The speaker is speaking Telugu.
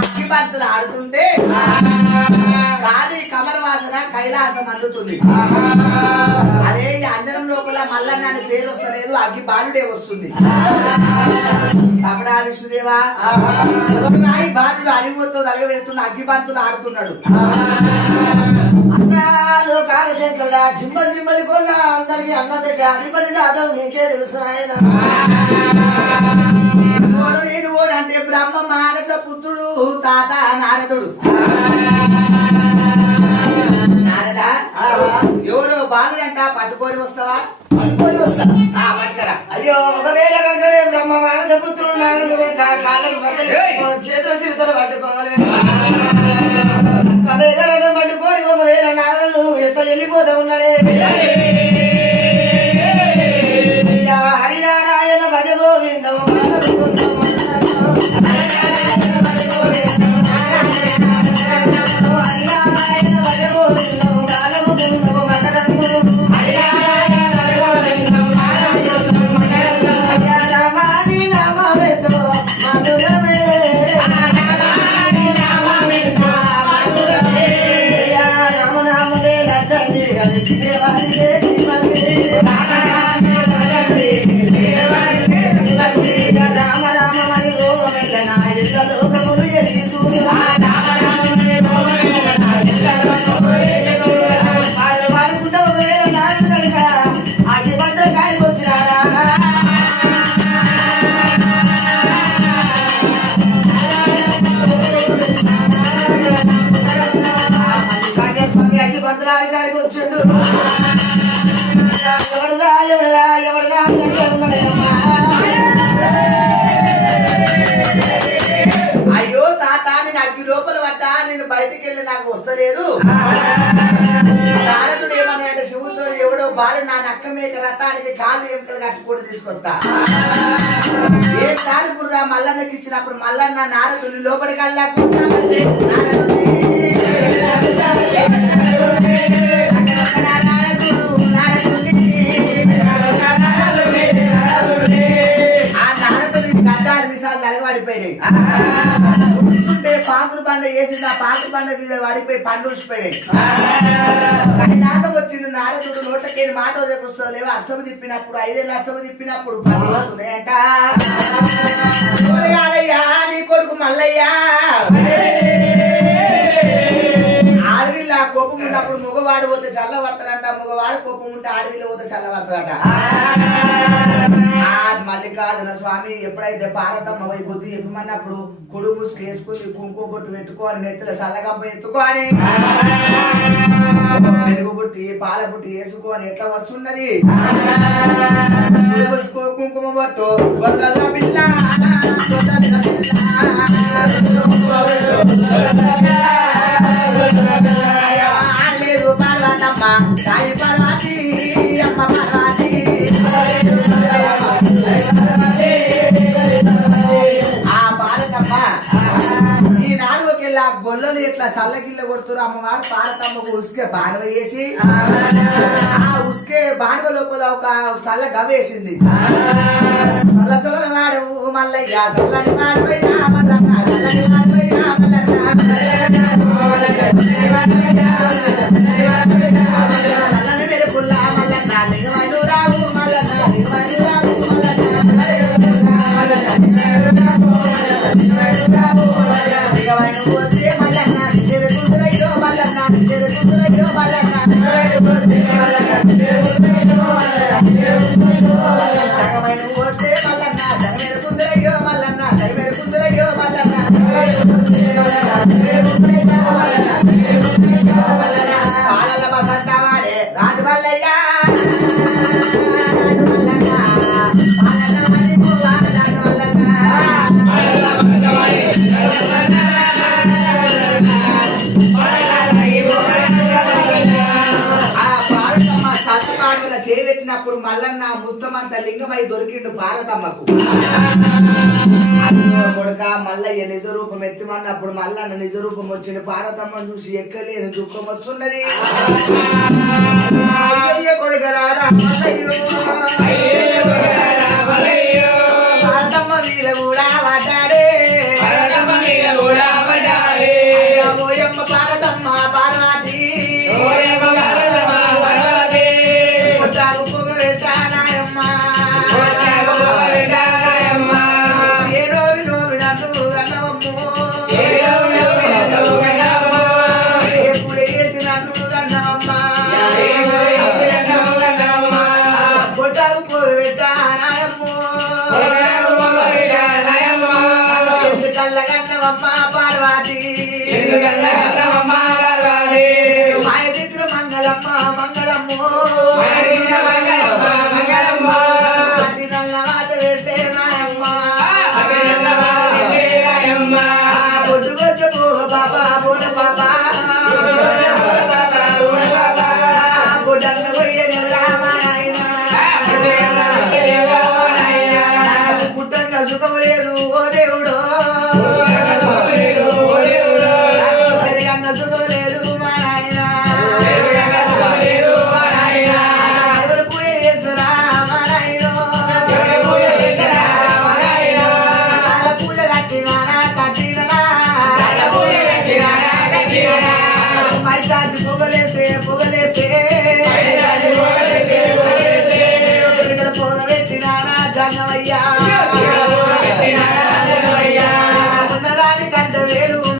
అగ్గిపంతులు ఆడుతుంటే గాలి కమల వాసన కైలాసం అందుతుంది. అదే అందరం లోపల మల్లన్న పేరు వస్తలేదు, అగ్గి బాలుడే వస్తుంది. అప్పుడా విష్ణుదేవా బాలుడు అరిమొత్తో తలగబెడుతున్న అగ్గిపంతులు ఆడుతున్నాడు. అన్నాలు కాలశంకరుడా జిమ్మలు జిమ్మలు కొన్నా అందరికి అన్నం పెట్టే అధిపతి దాదం నీకే తెలుసు ఆయన. నేను ఓడు అంటే బ్రహ్మ మానస పుత్రుడు తాత నారదుడు. నారద ఎవరో బాలుడంట పట్టుకొని వస్తావా? పట్టుకొని వస్తా. పట్టుకరా. అయ్యో ఒకవేళ కనుకనే బ్రహ్మ మానస పుత్రుడు నారదుడు కాళ్ళకు చేతులు చిరుతలు పట్టుకోవాలి. కమేకరకం పట్టుకొని ఒకవేళ నారదుడు ఎత్తలు వెళ్ళిపోతా ఉన్నాడే. హరినారాయణ భజ గోవిందం అయ్యో తాత నేను అగ్గి లోపల వద్దా, నేను బయటికి వెళ్ళి నాకు వస్తలేదు. నారదుడు ఏమన్నాడు, శివుతో ఎవడో బాలు నా నక్క మేక రథానికి కాళ్ళు ఎముకలు కట్టుకొని తీసుకొస్తా. ఏ కాలు పుర్రా మల్లన్నకి ఇచ్చినప్పుడు మల్లన్న నారదుని లోపలికి వెళ్ళకుండా పడిపోయినాయి. పాకుడు బండ వేసింది, ఆ పాకుడు బండ మీద వాడిపోయి పండు ఊసిపోయినాయి. నాటం వచ్చింది. నారదుడు నోట్లకేది మాట వదలకొస్తలేవు. అస్తము తిప్పినప్పుడు 5 ఏళ్ళు అస్తము తిప్పినప్పుడు పని వస్తున్నాయంట. నీ కొడుకు మల్లయ్యా ఆడవిల్ల కోపం ఉన్నప్పుడు మగవాడు పోతే చల్లబడతాడంట, మగవాడు కోపం ఉంటే ఆడవిల్ల పోతే చల్లబడతాడట. మల్లికార్జున స్వామి ఎప్పుడైతే పార్వతమ్మ పోయి బుద్ధి చెప్పమన్నప్పుడు కొడుకు ముసుగు వేసుకుని కుంకుమ బొట్టు పెట్టుకోని నెత్తుల సల్లగంప ఎత్తుకొని పెరుగు బుట్టి పాల బుట్టి వేసుకొని ఎట్లా వస్తున్నది కుంకుమ బొట్టు పిల్ల పార్వతమ్మ సాయి పార్వతి అమ్మ పార్వతి ఈనాడు ఒకేలా గొల్లలు ఇట్లా సల్లగిల్ల కొడుతున్నారు. అమ్మవారు పార్వతమ్మకు ఉసుకే బాణవ వేసి ఆ ఉసుకే బాణవ లోపల ఒక సల్ల గవ్వేసింది. సల్ల సల్ల వాడవు మల్లయ్య సల్లని వాడవయ్యా మల్లన్న సల్లని వాడవయ్యా మల్లన్న సల్లని మెరుపుల్ల మల్లన్న నిగమను రావు మల్లన్న నిగమను రావు చేపెట్టినప్పుడు మల్లన్న ముత్తమంత లింగమై దొరికిండు పార్వతమ్మకు. కొడుక మల్లయ్య నిజ రూపం ఎత్తిమన్నప్పుడు మల్లన్న నిజ రూపం వచ్చింది. పార్వతమ్మ చూసి ఎక్కలేని దుఃఖం వస్తున్నది. కొడుకరారా పార్వతమ్మ మీద కూడా పడ్డాడే ఓయమ్మ పార్వతమ్మ పార్వతి పొట్టాకు పొగ పెట్టానాయమ్మ ఏ రోజు నోరు నన్ను కన్నవమ్ము ఎప్పుడు వేసి నన్ను కన్నవమ్మ పొట్టాకు పొగ పెట్టానాయమ్ము కళ్ళ కన్నవమ్మ పార్వతి మాయదిత్రు మంగళమ్మ మంగళమ్ము అతి నల్ల వాత పెట్టే నాయమ్మ పొద్దుకొచ్చ పోగ బాబా బోన బాబా పొట్టన్న పోయే రామాయణ పుట్టంగా సుఖం లేదు